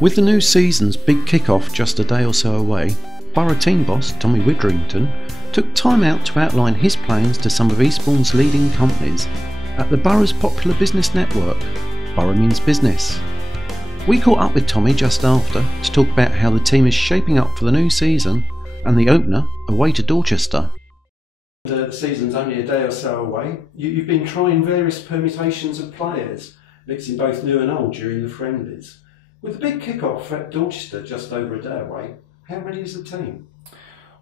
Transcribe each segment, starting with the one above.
With the new season's big kick-off just a day or so away, Borough team boss TommyWiddrington took time out to outline his plans to some of Eastbourne's leading companies at the Borough's popular business network, Borough Means Business. We caught up with Tommy just after to talk about how the team is shaping up for the new season and the opener away to Dorchester. The season's only a day or so away. You've been trying various permutations of players, mixing both new and old during the friendlies. With the big kick-off at Dorchester just over a day away, how ready is the team?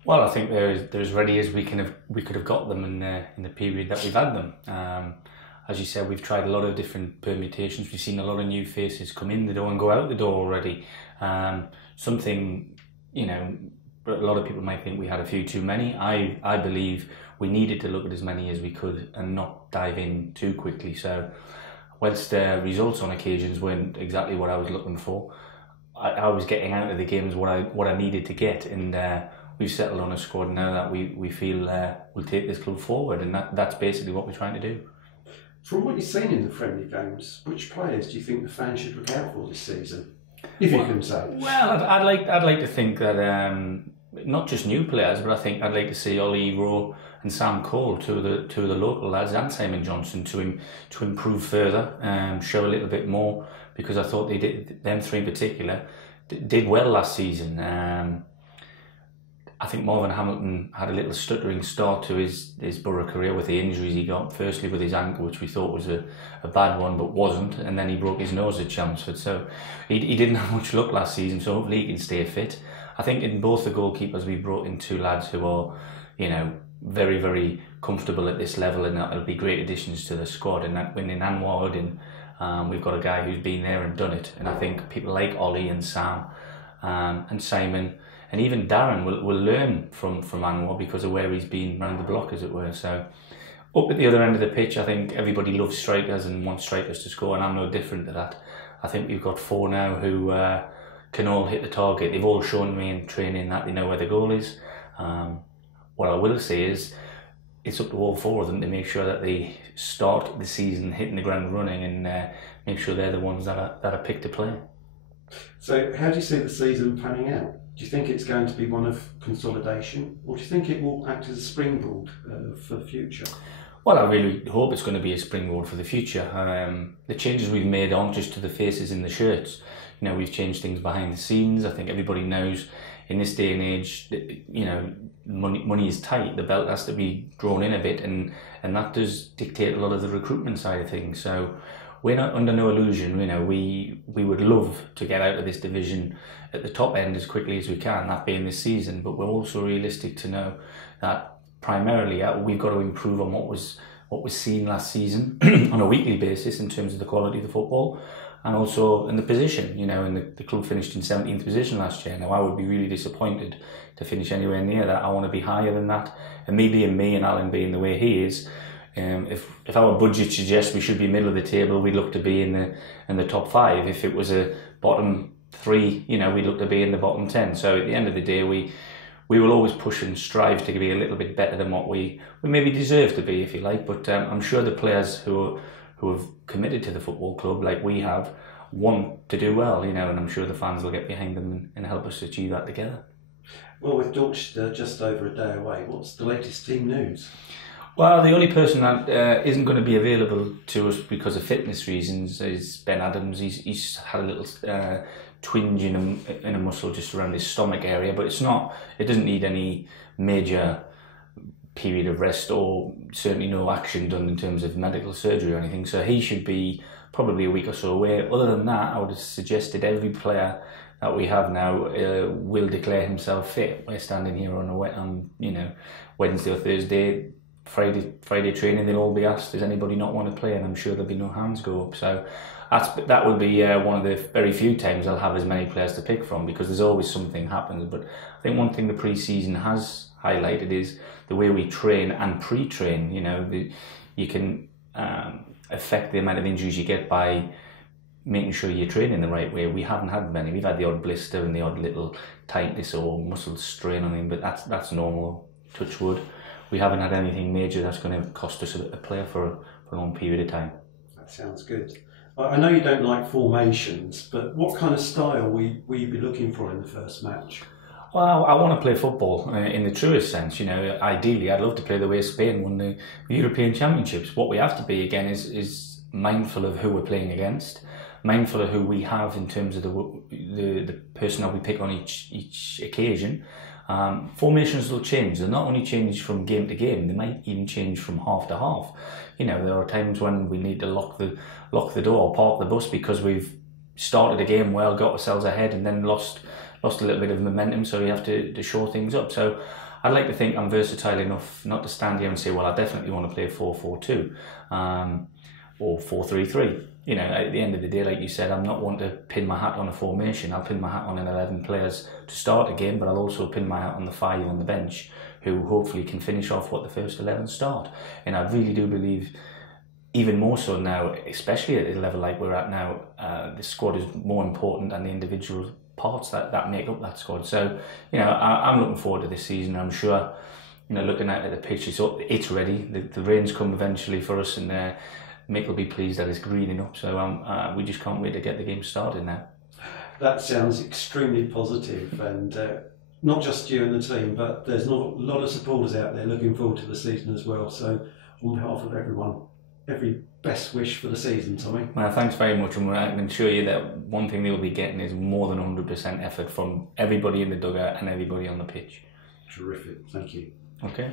Well, I think they're as ready as we could have got them in the period that we've had them. As you said, we've tried a lot of different permutations. We've seen a lot of new faces come in the door and go out the door already. Something, a lot of people might think we had a few too many. I believe we needed to look at as many as we could and not dive in too quickly. So, whilst the results on occasions weren't exactly what I was looking for, I was getting out of the games what I needed to get, and we've settled on a squad now that we feel will take this club forward, and that's basically what we're trying to do. From what you've seen in the friendly games, which players do you think the fans should look out for this season, if you can say? Well, I'd like to think that not just new players, but I'd like to see Ollie Rowe and Sam Cole, two of the local lads, and Simon Johnson to improve further, show a little bit more, because I thought them three in particular did well last season. I think Marvin Hamilton had a little stuttering start to his Borough career with the injuries he got. Firstly with his ankle, which we thought was a bad one, but wasn't, and then he broke his nose at Chelmsford. So he didn't have much luck last season, so hopefully he can stay fit. I think in both the goalkeepers we brought in two lads who are, very, very comfortable at this level, and that'll be great additions to the squad. And that when in Anwar Uddin, we've got a guy who's been there and done it. And I think people like Ollie and Sam and Simon and even Darren will learn from Anwar because of where he's been round the block, as it were. So up at the other end of the pitch, I think everybody loves strikers and wants strikers to score, and I'm no different to that. I think we've got four now who can all hit the target. They've all shown me in training that they know where the goal is. What I will say is it's up to all four of them to make sure that they start the season hitting the ground running and make sure they're the ones that are picked to play. So how do you see the season panning out? Do you think it's going to be one of consolidation, or do you think it will act as a springboard for the future? Well, I really hope it's going to be a springboard for the future. The changes we've made aren't just to the faces in the shirts. We've changed things behind the scenes. I think everybody knows in this day and age, money is tight. The belt has to be drawn in a bit, and that does dictate a lot of the recruitment side of things. So we're not under no illusion. We would love to get out of this division at the top end as quickly as we can, that being this season. But we're also realistic to know that primarily we've got to improve on what was seen last season on a weekly basis in terms of the quality of the football. And also in the position, and the club finished in 17th position last year. Now, I would be really disappointed to finish anywhere near that. I want to be higher than that. And me being me and Alan being the way he is, if our budget suggests we should be middle of the table, we'd look to be in the top 5. If it was a bottom 3, we'd look to be in the bottom 10. So at the end of the day, we will always push and strive to be a little bit better than what we maybe deserve to be, if you like. But I'm sure the players who have committed to the football club like we have want to do well, and I'm sure the fans will get behind them and help us achieve that together. Well, with Dorchester just over a day away, what's the latest team news? Well, the only person that isn't going to be available to us because of fitness reasons is Ben Adams. He's had a little twinge in a muscle just around his stomach area, but it doesn't need any major period of rest, or certainly no action done in terms of medical surgery or anything. So he should be probably a week or so away. Other than that, I would have suggested every player that we have now will declare himself fit. We're standing here on Wednesday or Thursday, Friday training. They'll all be asked, does anybody not want to play? And I'm sure there'll be no hands go up. So that would be one of the very few times I'll have as many players to pick from, because there's always something happens. But I think one thing the pre-season has highlighted is the way we train and pre-train. You can affect the amount of injuries you get by making sure you're training the right way. We haven't had many. We've had the odd blister and the odd little tightness or muscle strain on him, but that's normal, touch wood. We haven't had anything major that's going to cost us a player for a long period of time. That sounds good. I know you don't like formations, but what kind of style will you be looking for in the first match? Well, I want to play football in the truest sense. You know, ideally, I'd love to play the way Spain won the European Championships. What we have to be again is mindful of who we're playing against, mindful of who we have in terms of the personnel we pick on each occasion. Formations will change. They'll not only change from game to game, they might even change from half to half. You know, there are times when we need to lock the door or park the bus because we've started a game well, got ourselves ahead, and then lost a little bit of momentum, so you have to shore things up. So I'd like to think I'm versatile enough not to stand here and say, well, I definitely want to play 4-4-2 or 4-3-3. You know, at the end of the day, like you said, I'm not one to pin my hat on a formation. I'll pin my hat on an 11 players to start a game, but I'll also pin my hat on the 5 on the bench who hopefully can finish off what the first 11 start. And I really do believe, even more so now, especially at the level like we're at now, the squad is more important than the individual parts that make up that squad. So, you know, I'm looking forward to this season. I'm sure, you know, looking at the pitch, it's ready. The rains come eventually for us, and Mick will be pleased that it's greening up. So we just can't wait to get the game started now. That sounds extremely positive, and not just you and the team, but there's not a lot of supporters out there looking forward to the season as well. So on behalf of everyone, every best wish for the season, Tommy. Well, thanks very much, and I can assure you that one thing they'll be getting is more than 100% effort from everybody in the dugout and everybody on the pitch. Terrific, thank you. Okay.